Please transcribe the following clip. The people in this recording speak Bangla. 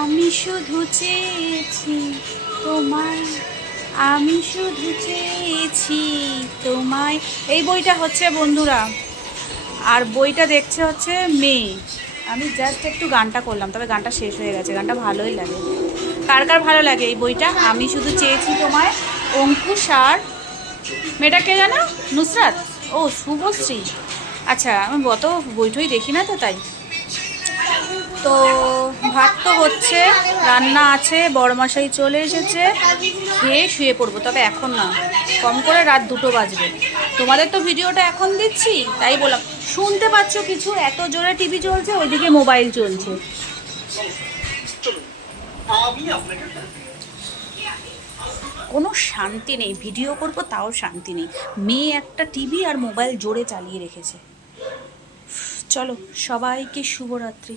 আমি শুধু চেয়েছি তোমায়, আমি শুধু চেয়েছি তোমায়। এই বইটা হচ্ছে বন্ধুরা, আর বইটা দেখছে হচ্ছে মেয়ে। আমি জাস্ট একটু গানটা করলাম, তবে গানটা শেষ হয়ে গেছে। গানটা ভালোই লাগে। কার কার ভালো লাগে এই বইটা, আমি শুধু চেয়েছি তোমায়? অঙ্কুশ আর মেয়েটা কে জানো? নুসরাত। ও শুভশ্রী। আচ্ছা, আমি অত বইটই দেখি না তো, তাই। তো ভাত তো হচ্ছে, রান্না আছে, বড়মশাই চলে এসেছে, খেয়ে শুয়ে পড়বো। তবে এখন না, কম করে রাত 2টো বাজবে। তোমাদের তো ভিডিওটা এখন দিচ্ছি, তাই বললাম। শুনতে পাচ্ছ কিছু? এত জোরে টিভি চলছে, ওইদিকে মোবাইল চলছে। কোনো শান্তি নেই, ভিডিও করব তাও শান্তি নেই। মেয়ে একটা টিভি আর মোবাইল জোরে চালিয়ে রেখেছে। চলো, সবাইকে শুভরাত্রি।